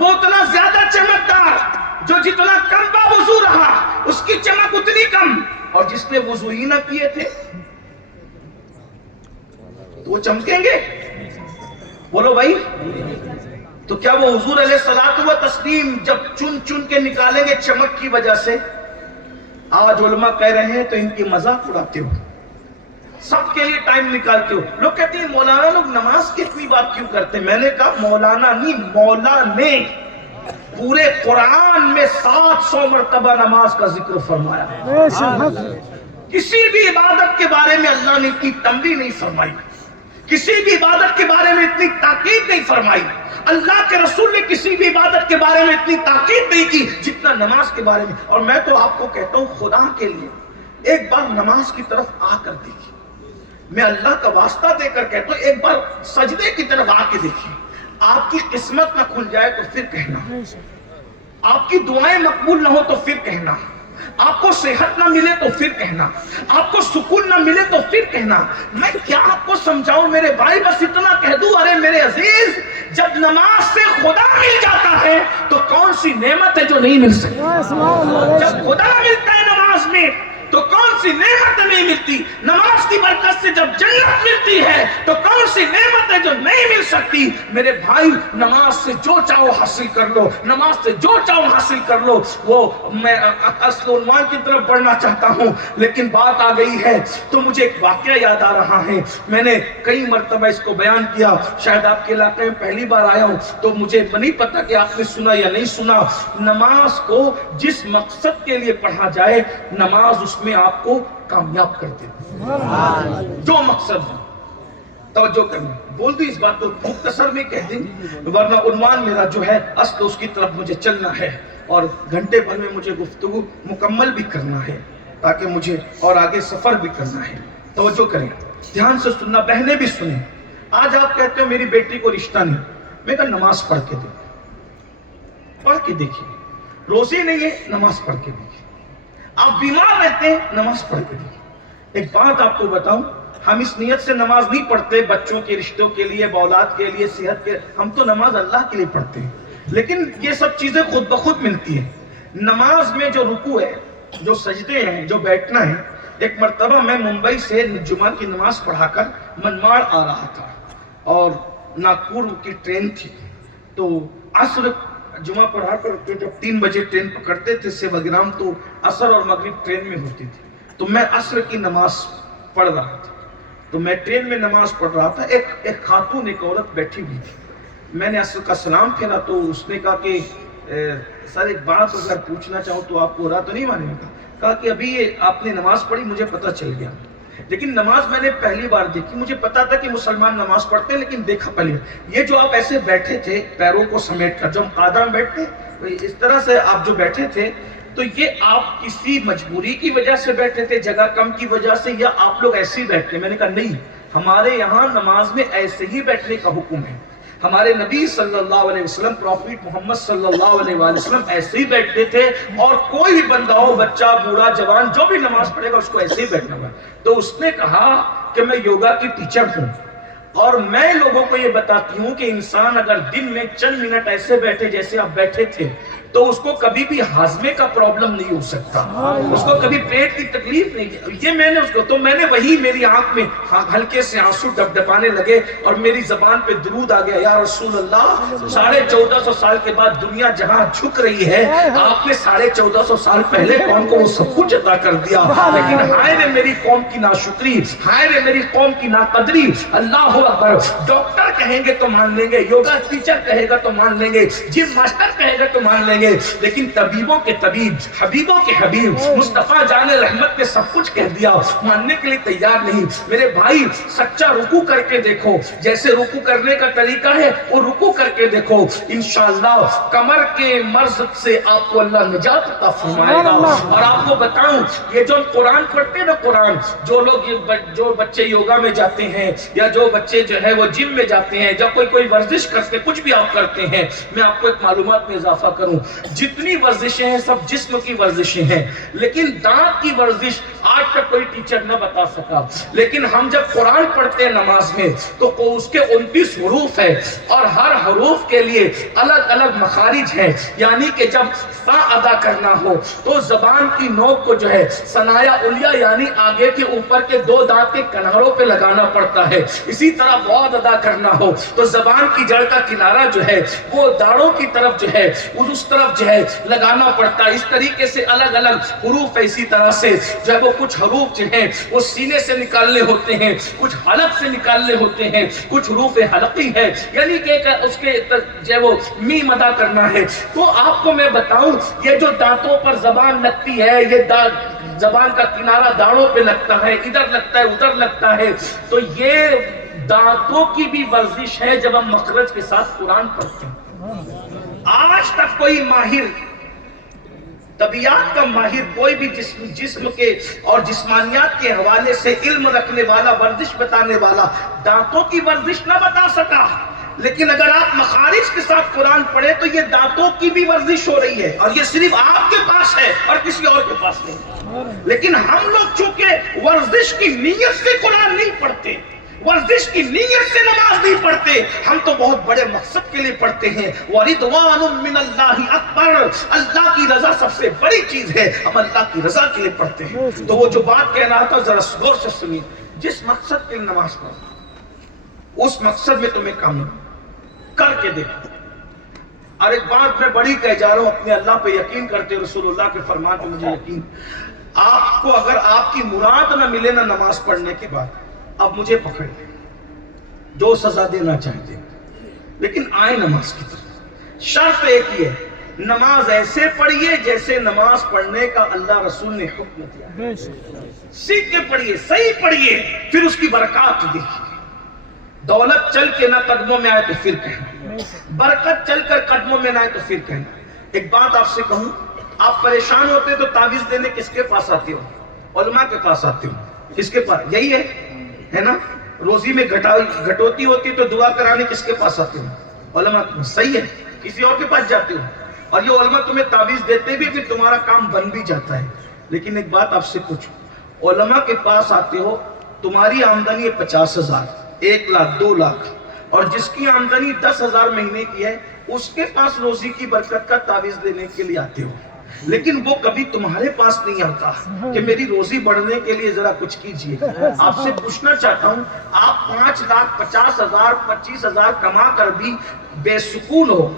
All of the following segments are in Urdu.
وہ اتنا زیادہ چمکدار جو جتنا کم وضو رہا اس کی چمک اتنی کم، اور جس نے وضو ہی نہ کیے تھے تو وہ چمکیں گے؟ بولو بھائی، تو کیا وہ حضور علیہ الصلوۃ والتسلیم جب چن چن کے نکالیں گے چمک کی وجہ سے؟ آج علماء کہہ رہے ہیں تو ان کی مذاق اڑاتے ہو، سب کے لیے ٹائم نکالتے ہو۔ لوگ کہتے ہیں مولانا لوگ نماز کی اتنی بات کیوں کرتے ہیں؟ میں نے کہا مولانا نہیں، مولا نے پورے قرآن میں 700 مرتبہ نماز کا ذکر فرمایا ہے۔ کسی بھی عبادت کے بارے میں اللہ نے اتنی تنبیہ نہیں فرمائی، کسی بھی عبادت کے بارے میں اتنی تاکید نہیں فرمائی، اللہ کے رسول نے کسی بھی عبادت کے بارے میں اتنی تاکید نہیں کی جتنا نماز کے بارے میں۔ اور میں تو آپ کو کہتا ہوں خدا کے لیے ایک بار نماز کی طرف آ کر دیکھیے، میں اللہ کا واسطہ دے کر کہتا ہوں ایک بار سجدے کی طرف آ کے دیکھیے، آپ کی قسمت نہ کھل جائے تو پھر کہنا، آپ کی دعائیں مقبول نہ ہو تو پھر کہنا، آپ کو صحت نہ ملے تو پھر کہنا، آپ کو سکون نہ ملے تو پھر کہنا۔ میں کیا آپ کو سمجھاؤں میرے بھائی، بس اتنا کہہ دوں، ارے میرے عزیز جب نماز سے خدا مل جاتا ہے تو کون سی نعمت ہے جو نہیں مل سکتی؟ جب خدا ملتا ہے نماز میں تو کون سی نعمت نہیں ملتی؟ نماز کی برکت سے جب جنت ملتی ہے تو کون سی نعمت ہے جو نہیں مل سکتی؟ میرے بھائی نماز سے جو چاہو حاصل کر لو، نماز سے جو چاہو حاصل کر لو۔ وہ میں اصل عنوان کی طرف بڑھنا چاہتا ہوں لیکن بات آ گئی ہے تو مجھے ایک واقعہ یاد آ رہا ہے، میں نے کئی مرتبہ اس کو بیان کیا، شاید آپ کے علاقے میں پہلی بار آیا ہوں تو مجھے نہیں پتا کہ آپ نے سنا یا نہیں سنا۔ نماز کو جس مقصد کے لیے پڑھا جائے نماز اس میں آپ کو کامیاب کر دیتی، جو مقصد ہے۔ توجہ کرنا، بول دی اس بات کو مختصر میں کہہ دیں ورنہ عنوان میرا جو ہے اصل اس کی طرف مجھے چلنا ہے اور گھنٹے بھر میں مجھے گفتگو مکمل بھی کرنا ہے تاکہ مجھے اور آگے سفر بھی کرنا ہے۔ توجہ کریں، دھیان سے سننا، بہنیں بھی سنیں۔ آج آپ کہتے ہو میری بیٹی کو رشتہ نہیں، میں کہا نماز پڑھ کے دے، پڑھ کے دیکھیے، روزی نہیں ہے نماز پڑھ کے دیکھیے، آپ بیمار رہتے ہیں نماز پڑھ کے دیکھیے۔ ایک بات آپ کو بتاؤں، ہم اس نیت سے نماز نہیں پڑھتے بچوں کے رشتوں کے لیے، اولاد کے لیے، صحت کے، ہم تو نماز اللہ کے لیے پڑھتے ہیں، لیکن یہ سب چیزیں خود بخود ملتی ہیں۔ نماز میں جو رکوع ہے، جو سجدے ہیں، جو بیٹھنا ہے، ایک مرتبہ میں ممبئی سے جمعہ کی نماز پڑھا کر منماڑ آ رہا تھا اور ناگپور کی ٹرین تھی، تو عصر جمعہ پڑھا کر جب 3 بجے ٹرین پکڑتے تھے سیواگرام تو عصر اور مغرب ٹرین میں ہوتی تھی، تو میں عصر کی نماز پڑھ رہا تھا، تو میں ٹرین میں نماز پڑھ رہا تھا، ایک خاتون، ایک عورت بیٹھی ہوئی تھی، میں نے عصر کا سلام پھیرا تو اس نے کہا کہ سر ایک بات اگر پوچھنا چاہوں تو آپ کو رہا تو نہیں مانے گا؟ کہا کہ ابھی آپ نے نماز پڑھی مجھے پتہ چل گیا، لیکن نماز میں نے پہلی بار دیکھی، مجھے پتا تھا کہ مسلمان نماز پڑھتے ہیں لیکن دیکھا پہلے یہ جو آپ ایسے بیٹھے تھے پیروں کو سمیٹ کر، جو ہم قاعدہ میں بیٹھتے اس طرح سے آپ جو بیٹھے تھے، تو یہ آپ کسی مجبوری کی وجہ سے بیٹھے تھے، جگہ کم کی وجہ سے، یا آپ لوگ ایسے ہی بیٹھتے؟ میں نے کہا نہیں، ہمارے یہاں نماز میں ایسے ہی بیٹھنے کا حکم ہے، ہمارے نبی صلی اللہ علیہ وسلم، پروفیٹ محمد صلی اللہ علیہ وسلم ایسے ہی بیٹھتے تھے، اور کوئی بھی بندہ ہو، بچہ، بوڑھا، جوان، جو بھی نماز پڑھے گا اس کو ایسے ہی بیٹھنا ہوگا۔ تو اس نے کہا کہ میں یوگا کی ٹیچر ہوں اور میں لوگوں کو یہ بتاتی ہوں کہ انسان اگر دن میں چند منٹ ایسے بیٹھے جیسے آپ بیٹھے تھے تو اس کو کبھی بھی ہاضمے کا پرابلم نہیں ہو سکتا، اس کو کبھی پیٹ کی تکلیف نہیں۔ یہ میں نے اس کو، تو میں نے وہی، میری آنکھ میں ہلکے سے آنسو ڈبڈبانے لگے اور میری زبان پہ درود آ گیا، یا رسول اللہ 1450 سال کے بعد دنیا جہاں جھک رہی ہے، آپ نے 1450 سال پہلے قوم کو وہ سب کچھ عطا کر دیا، لیکن ہائے رے میری قوم کی ناشکری، ہائے رے میری قوم کی ناقدری۔ اللہ اکبر، ڈاکٹر کہیں گے تو مان لیں گے، یوگا ٹیچر کہے گا تو مان لیں گے، جم ماسٹر کہے گا تو مان لیں گے، لیکن طبیبوں کے طبیب، حبیبوں کے حبیب مصطفیٰ جان رحمت نے سب کچھ کہہ دیا، ماننے کے لیے تیار نہیں۔ میرے بھائی سچا رکوع کر کے دیکھو، جیسے رکوع کرنے کا طریقہ ہے وہ رکوع کر کے دیکھو، انشاءاللہ کمر کے مرض سے آپ کو اللہ نجات عطا فرمائے گا۔ اور آپ کو بتاؤں، یہ جو قرآن پڑھتے ہیں نا، قرآن، جو لوگ، جو بچے یوگا میں جاتے ہیں یا جو بچے جو ہے وہ جم میں جاتے ہیں، جب کوئی ورزش کرتے، کچھ بھی آپ کرتے ہیں، میں آپ کو ایک معلومات میں اضافہ کروں، جتنی ورزشیں ہیں سب جسم کی ورزشیں ہیں، لیکن دانت کی ورزش آج تک کوئی ٹیچر نہ بتا سکا. لیکن ہم جب قرآن پڑھتے ہیں نماز میں تو اس کے 29 حروف ہے اور ہر حروف کے لیے الگ الگ مخارج ہیں. یعنی کہ جب سا ادا کرنا ہو تو زبان کی نوک کو جو ہے ثنایا علیہ یعنی آگے کے اوپر کے 2 دانت کے کناروں پہ لگانا پڑتا ہے. اسی طرح ضاد ادا کرنا ہو تو زبان کی جڑ کا کنارہ جو ہے وہ داڑوں کی طرف جو ہے اس طرف جو ہے لگانا پڑتا ہے. اس طریقے سے الگ الگ حروف ہے. اسی طرح سے جو ہے وہ کچھ حروف جو ہیں وہ سینے سے نکالنے ہوتے ہیں, کچھ حلق سے نکالنے ہوتے ہیں, کچھ حروف حلقی ہے یعنی کہ اس کے جو ہے وہ میم ادا کرنا ہے. تو آپ کو میں بتاؤں یہ جو دانتوں پر زبان لگتی ہے, یہ زبان کا کنارہ داڑوں پہ لگتا ہے, ادھر لگتا ہے ادھر لگتا ہے, تو یہ دانتوں کی بھی ورزش ہے جب ہم مخرج کے ساتھ قرآن پڑھتے ہیں. آج تک کوئی ماہر طبیعت کا ماہر کوئی بھی جسم کے اور جسمانیات کے حوالے سے علم رکھنے والا, ورزش بتانے والا دانتوں کی ورزش نہ بتا سکا. لیکن اگر آپ مخارج کے ساتھ قرآن پڑھیں تو یہ دانتوں کی بھی ورزش ہو رہی ہے, اور یہ صرف آپ کے پاس ہے اور کسی اور کے پاس نہیں. لیکن ہم لوگ چونکہ ورزش کی نیت سے قرآن نہیں پڑھتے, ورزش کی نیت سے نماز نہیں پڑھتے, ہم تو بہت بڑے مقصد کے لیے پڑھتے ہیں. وَرِضْوَانٌ مِّنَ اللَّهِ أَكْبَرُ, اللہ کی رضا سب سے بڑی چیز ہے, ہم اللہ کی رضا کے لیے پڑھتے ہیں. تو وہ جو بات کہہ رہا تھا ذرا غور سے سنیے. جس مقصد کے لیے نماز پڑھو اس مقصد میں تمہیں کام کر کے دیکھو. اور ایک بات میں بڑی کہہ جا رہا ہوں, اپنے اللہ پہ یقین کرتے, رسول اللہ کے فرمان پہ مجھے یقین. آپ کو اگر آپ کی مراد نہ ملے نہ نماز پڑھنے کے بعد, اب مجھے پکڑ لیں, جو سزا دینا چاہتے ہیں, لیکن آئے نماز کی طرف. شرط ایک ہی ہے, نماز ایسے پڑھیے جیسے نماز پڑھنے کا اللہ رسول نے حکم دیا. سیکھ کے پڑھیے, صحیح پڑھیے, پھر اس کی برکات دیکھیے. دولت چل کے نہ قدموں میں آئے تو پھر کہنا, برکت چل کر قدموں میں نہ آئے تو پھر کہنا. ایک بات آپ سے کہوں, آپ پریشان ہوتے تو تعویذ دینے کس کے پاس آتے ہو؟ علماء کے پاس آتے ہو. کس کے پاس؟ یہی ہے نا. روزی میں گھٹوتی ہوتی تو دعا کرانے کس کے پاس آتے ہو؟ علماء کے پاس. صحیح ہے, کسی اور کے پاس جاتے ہو, اور یہ علماء تمہیں تعویذ دیتے بھی, پھر تمہارا کام بن بھی جاتا ہے. لیکن ایک بات آپ سے پوچھو, علماء کے پاس آتے ہو, تمہاری آمدنی ہے 50,000, 1 لاکھ, 2 لاکھ, اور جس کی آمدنی 10,000 مہینے کی ہے اس کے پاس روزی کی برکت کا تعویذ لینے کے لیے آتے ہو. لیکن وہ کبھی تمہارے پاس نہیں آتا کہ میری روزی بڑھنے کے لیے ذرا کچھ کیجئے. آپ سے پوچھنا چاہتا ہوں, آپ 5,50,000 25,000 کما کر بھی بے سکون ہو,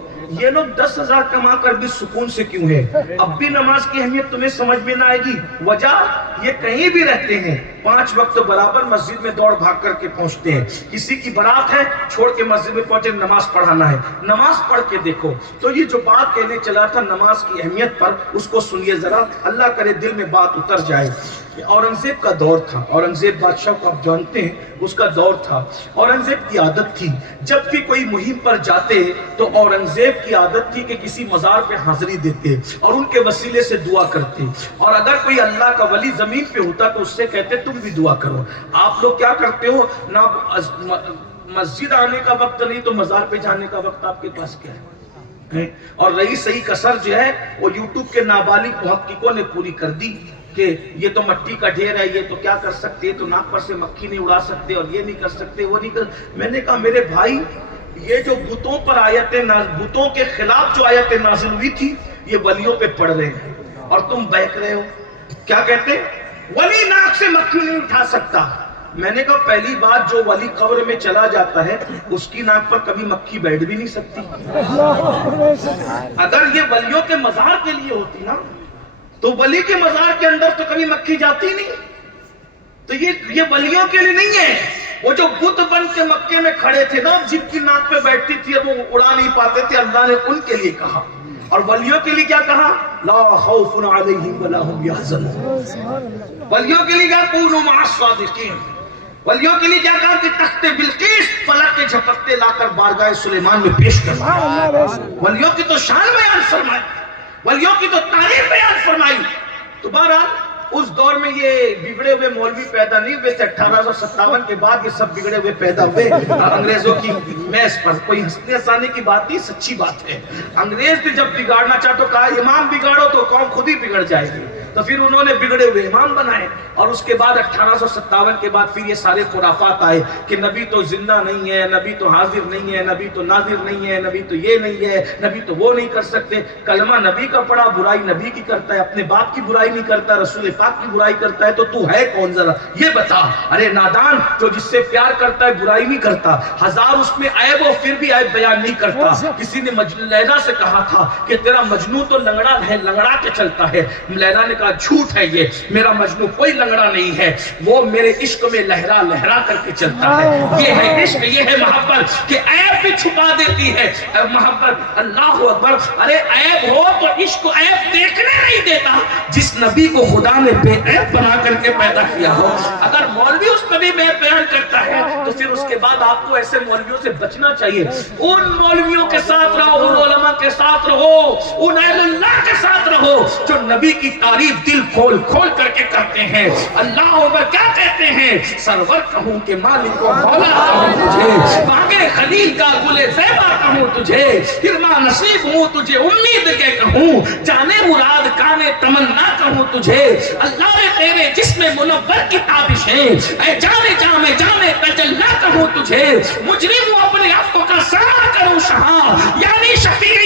یہ لوگ 10,000 کما کر بھی سکون سے کیوں ہے؟ اب بھی نماز کی اہمیت تمہیں سمجھ میں نہ آئے گی. وجہ یہ کہیں بھی رہتے ہیں, 5 وقت برابر مسجد میں دوڑ بھاگ کر کے پہنچتے ہیں. کسی کی برات ہے, چھوڑ کے مسجد میں پہنچے, نماز پڑھانا ہے, نماز پڑھ کے دیکھو. تو یہ جو بات کہنے چلا تھا نماز کی اہمیت پر, اس کو سنیے ذرا, اللہ کرے دل میں بات اتر جائے. اورنگزیب کا دور تھا, اورنگزیب بادشاہ کو آپ جانتے ہیں, اس کا دور تھا. اورنگزیب کی عادت تھی جب بھی کوئی مہم پر جاتے تو اورنگزیب کی عادت تھی کہ کسی مزار پہ حاضری دیتے اور ان کے وسیلے سے دعا کرتے, اور اگر کوئی اللہ کا ولی زمین پہ ہوتا تو اس سے کہتے تم بھی دعا کرو. آپ لوگ کیا کرتے ہو, نہ مسجد آنے کا وقت نہیں تو مزار پہ جانے کا وقت آپ کے پاس کیا ہے؟ اور رہی صحیح کسر جو ہے وہ یوٹیوب کے نابالغ محققوں نے پوری کر دی کہ یہ تو مٹی کا ڈھیر ہے, یہ تو کیا کر سکتے, تو ناک پر سے مکھی نہیں اڑا سکتے, اور یہ نہیں کر سکتے, وہ نہیں کر. میں نے کہا میرے بھائی, یہ جو بتوں پر آیتیں, بتوں کے خلاف جو آیتیں نازل ہوئی تھی, یہ ولیوں پہ پڑھ رہے ہیں, اور تم بہک رہے ہو. کیا کہتے؟ ولی ناک سے مکھی نہیں اٹھا سکتا. میں نے کہا پہلی بات, جو ولی قبر میں چلا جاتا ہے اس کی ناک پر کبھی مکھی بیٹھ بھی نہیں سکتی. اگر یہ ولیوں کے مزار کے لیے ہوتی نا, تو ولی کے مزار کے اندر تو کبھی مکھی جاتی نہیں. تو یہ ولیوں کے لیے نہیں ہے. وہ جو بت بن کے مکے میں کھڑے تھے نا, جن کی ناک پہ بیٹھتی تھی وہ اڑا نہیں پاتے تھے, اللہ نے ان کے لیے کہا. اور ولیوں کے لیے کیا کہا؟ لا خوف علیہم ولا هم یحزنون. ولیوں کے لیے کیا؟ کونوا مع الصادقین. ولیوں کے لیے کیا کہا کہ تخت بلقیس فلک کے جھپکتے لا کر بارگاہ سلیمان میں پیش کرنا. ولیوں کی تو شان بیان فرمائی, ولیوں کی تو تعریف بیان فرمائی. تو بہرحال اس دور میں یہ بگڑے ہوئے مولوی پیدا نہیں ہوئے تھے. 1857 کے بعد یہ سب بگڑے ہوئے پیدا ہوئے انگریزوں کی میز پر. کوئی ہنسنے ہنسانے کی بات نہیں, سچی بات ہے. انگریز بھی جب بگاڑنا چاہتے کہا امام بگاڑو تو قوم خود ہی بگڑ جائے گی. تو پھر انہوں نے بگڑے ہوئے امام بنائے، اور اس کے بعد 1857 کے بعد پھر یہ سارے خرافات آئے کہ نبی تو زندہ نہیں ہے، نبی تو حاضر نہیں ہے، نبی تو ناظر نہیں ہے، نبی تو یہ نہیں ہے، نبی تو وہ نہیں کر سکتے۔ کلمہ نبی کا پڑھا، برائی نبی کی کرتا ہے، اپنے باپ کی برائی نہیں کرتا، رسول پاک کی برائی کرتا ہے، تو ہے کون ذرا یہ بتا؟ ارے نادان، جو جس سے پیار کرتا ہے برائی نہیں کرتا، ہزار اس میں عیب ہو پھر بھی عیب بیان نہیں کرتا۔ کسی نے لیلا سے کہا تھا کہ تیرا مجنو تو لنگڑا ہے، لنگڑا کے چلتا ہے۔ لیلا نے کہا جھوٹ ہے یہ، میرا مجنو کوئی لنگڑا نہیں ہے، وہ میرے عشق میں لہرا لہرا کر کے چلتا ہے۔ یہ ہے عشق، یہ ہے محبت کہ عیب بھی چھپا دیتی ہے محبت۔ اللہ اکبر! ارے عیب ہو تو عشق عیب دیکھنے نہیں دیتا، جس نبی کو خدا نے بے عیب بنا کر کے پیدا کیا ہو۔ اگر مولوی اس پہ بھی بیان کرتا ہے تو پھر اس کے بعد آپ کو ایسے مولویوں سے بچنا چاہیے۔ ان مولویوں کے ساتھ رہو، ان علماء کے ساتھ رہو، ان اہل اللہ کے ساتھ رہو جو نبی کی تعریف دل کھول کھول کر کے کرتے ہیں۔ اللہ اکبر! کیا کہتے ہیں؟ سرور کہوں کہ مالک و مولا کہوں تجھے، باغ خلیل کا گل زیبا کہوں تجھے، کرما نصیب ہوں تجھے امید کے کہوں، جانے مراد کانے تمنا کہوں تجھے۔ اللہ نے تیرے جسم منور کی تابشیں، اے جانے جامے جانے تجلا کہوں تجھے، مجرم ہوں اپنے عفو کا سایہ کروں شہاں، یعنی شفیع